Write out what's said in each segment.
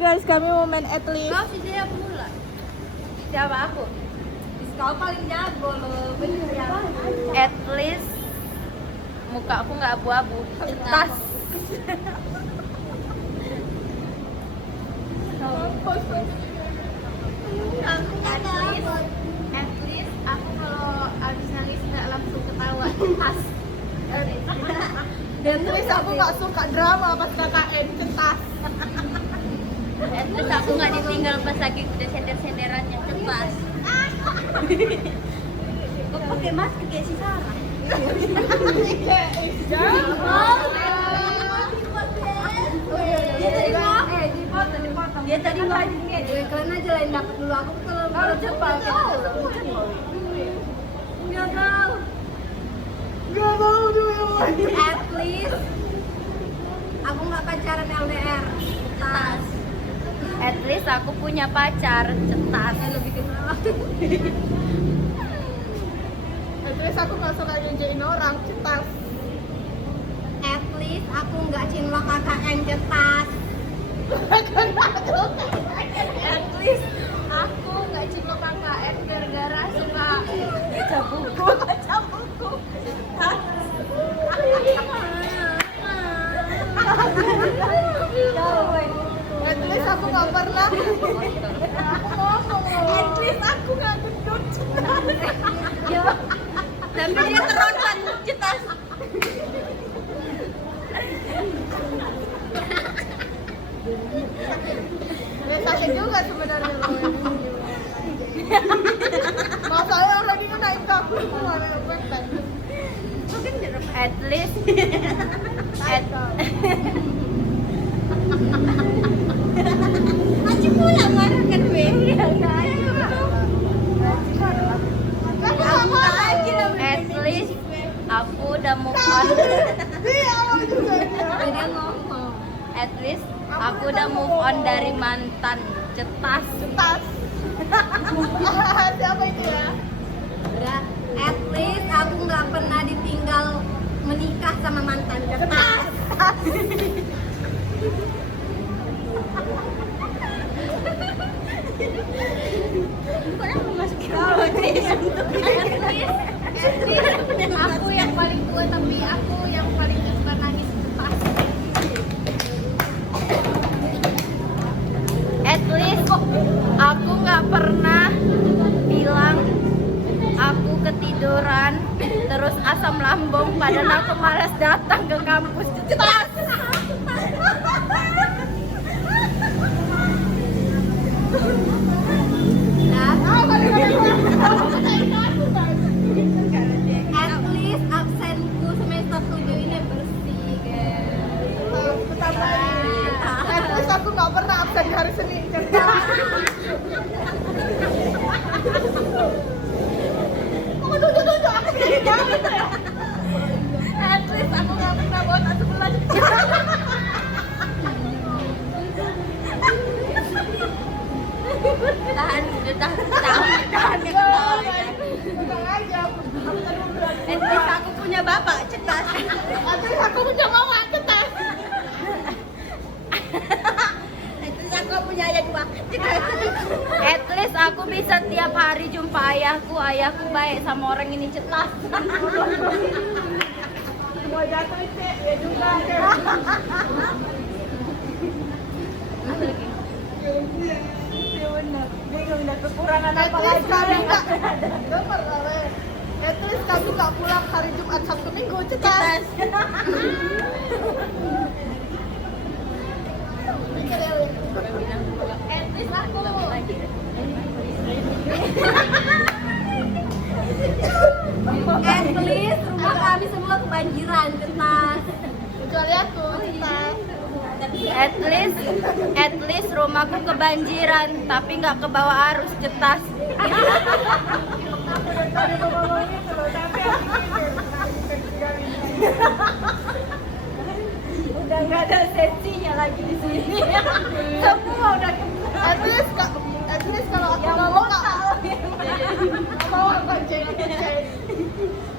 guys, kami mau main atlet. Kau sih dia pula. Siapa aku? Kau paling jago loh, bener ya. At least muka aku nggak abu-abu. Tas. At least aku kalau habis nangis nggak langsung ketawa. Tas. Dan terus aku nggak suka drama pas KKN cetas. At least aku nggak ditinggal pas lagi udah sender-senderannya. Cetas. Kau pakai masker kayak si Sarah. Dia tadi mau kalian aja lain dapat dulu aku kalau cepat nggak tahu at least aku nggak pacaran LDR tas At least aku punya pacar. Cetas. lebih kenal Terus aku nggak suka ngerjain orang cetas. at least aku nggak cinlok KKN cetas At least aku nggak cuma KKN gara-gara suka baca buku. At least aku nggak pernah. At least aku nggak gendut cetas. Tapi dia terontan cetas. Ya sakit juga sebenarnya loh. Masalahnya orang lagi naik ke aku malah beban. At least Aci pulang marah kan be at least aku udah move on. Iya, aku juga. dia ngomong At least aku udah move on dari mantan. Cetas. Tas. Siapa itu ya? udah at least aku nggak pernah ditinggal menikah sama mantan cetas Aku yang paling tua tapi aku yang paling gak suka nangis. Cetas. At least aku nggak pernah bilang aku ketiduran terus asam lambung padahal aku malas datang ke kampus. Cetas. at least absenku semester 7 ini bersih guys At least aku nggak pernah absen di hari Senin cetas. Kamu tunjuk-tunjuk aku jadi banget ya. At least aku nggak pernah botak sebelah. Tahan, sudah tahan ketawa. Tenang aja. At least aku punya bapak. Cetas. At least aku punya mama cetas. At least aku punya ayah dua. At least aku bisa tiap hari jumpa ayahku. Ayahku baik sama orang ini. Cetas. Mau jatuh cek ya juga. Iya benar. Bingung dah kekurangan apa lagi. Dengar Ale. At least kamu nggak pulang hari Jumat Sabtu Minggu cetas. At least aku at least rumah kami semua kebanjiran cetas Kecuali aku cetas. At least rumahku kebanjiran tapi nggak ke bawah arus. Cetas. Tadi mau ngomong gitu loh, tapi aku Udah nggak ada sensinya lagi di sini. Semua udah at least kalau aku nggak mau nggak mau apa jadi.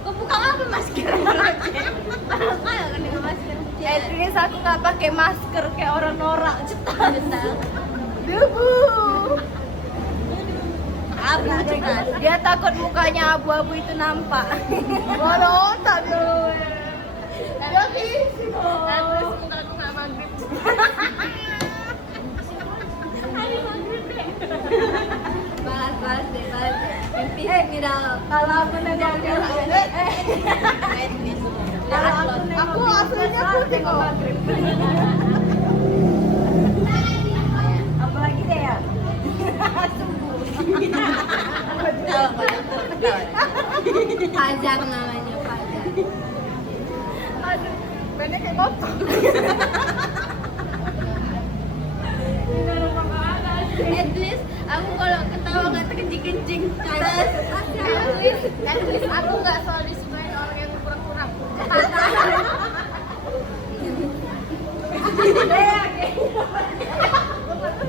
Kau buka apa masker? Kayak kan dengan masker. At least aku nggak pakai masker kayak orang norak. Cetas. Debu. Abu cetas. Dia takut mukanya abu-abu itu nampak. Walau tak dia. Dia kisi. Terus muka aku nggak maghrib. Balas deh. Yang fisik nih dah. Kalau aku nengok dia, aku aslinya putih kok. Apalagi deh ya. Pajar namanya Pajar. Aduh, bener kayak motor. At least aku kalau ketawa nggak terkencing-kencing. At least aku nggak selalu disukain orang yang kurang-kurang.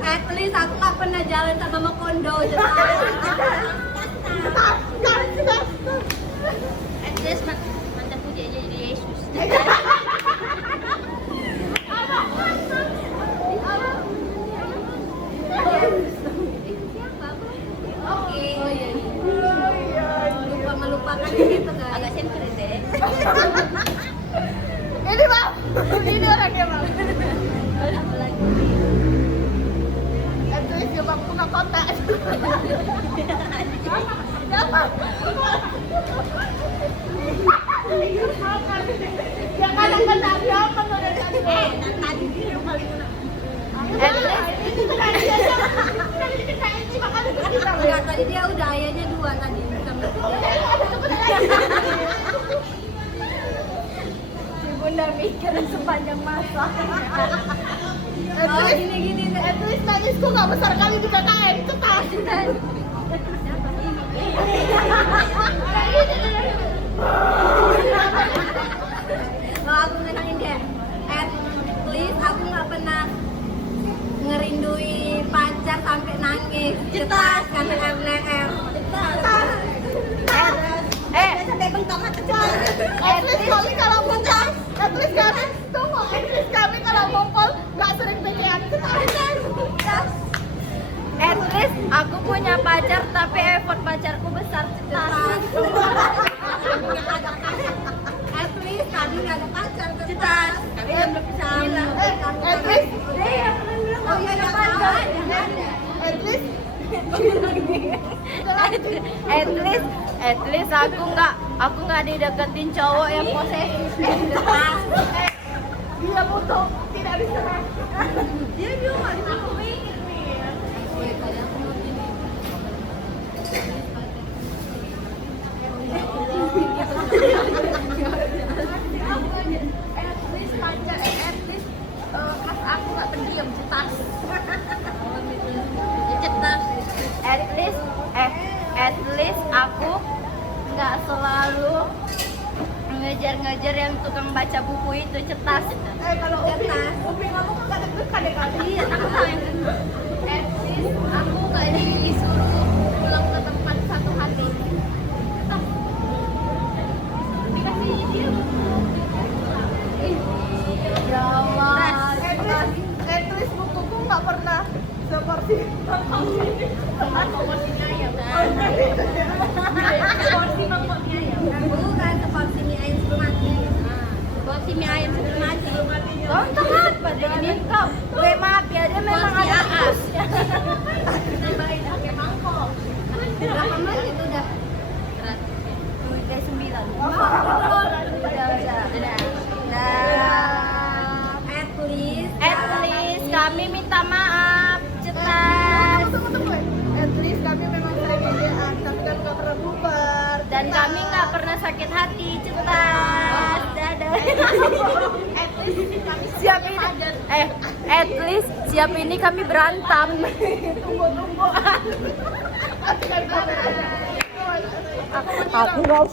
At least aku nggak pernah jalan sama Makondo. At least mantanku jadi Yesus. Oke. Lupa melupakan gitu kan. Agak sentris deh. Ini bang, ini orangnya bang. At least dia bang punya kontak. Siapa? Ya kadang-kadang siapa udah tadi dia yang paling menang. Enggak, tadi dia udah ayahnya 2 tadi sama Si Bunda mikir sepanjang masa. Oh gini At least tangisku nggak besar kali di KKN, cetas. Kalau aku nenangin dia, at least aku nggak pernah ngerindui pacar sampai nangis. Cetas karena LDR. Sampai bengkak mata At least kami kalau ngumpul, at least kami tunggu. At least kami kalau ngumpul nggak sering PDKT, cetas. At least aku punya pacar tapi effort pacarku besar. At least kami nggak ada pacar. Cetas. Kami udah berpisah. At least, Oh iya ada pacar. at least. At least aku nggak dideketin cowok yang posesif. Dia butuh tidak diserang. Dia bilang aku At least pacar, at least aku nggak pendiam, cetas. cetas. At least aku nggak selalu ngejar-ngejar yang tukang baca buku itu, cetas. Kalau Cetas. Upi kamu kan nggak deg-degan deh kali. Iya, aku tahu yang kedua. At least aku nggak disuruh pulang ke tempat satu hati. Cetas. Dikasih dia. Ya Allah. At least bukuku nggak pernah seperti Porsinya ya kan. Porsi mangkoknya ya. Bukan seporsi mie ayam sebelum mati. Porsi mie ayam sebelum mati. Kau kenapa dengan kau? Gue maaf ya, dia memang Porsi ada AA. tikusnya. Nambahin pakai mangkok. Berapa menit itu udah? Udah 9. Udah. At least kami minta maaf, cetas. Tunggu. At least kami memang sering gedean, tapi kan nggak pernah bubar. Dan kami nggak pernah sakit hati, cetas. Dadah. At least kami Siap ini. At least siap ini kami berantem. tunggu. Aku nggak mau.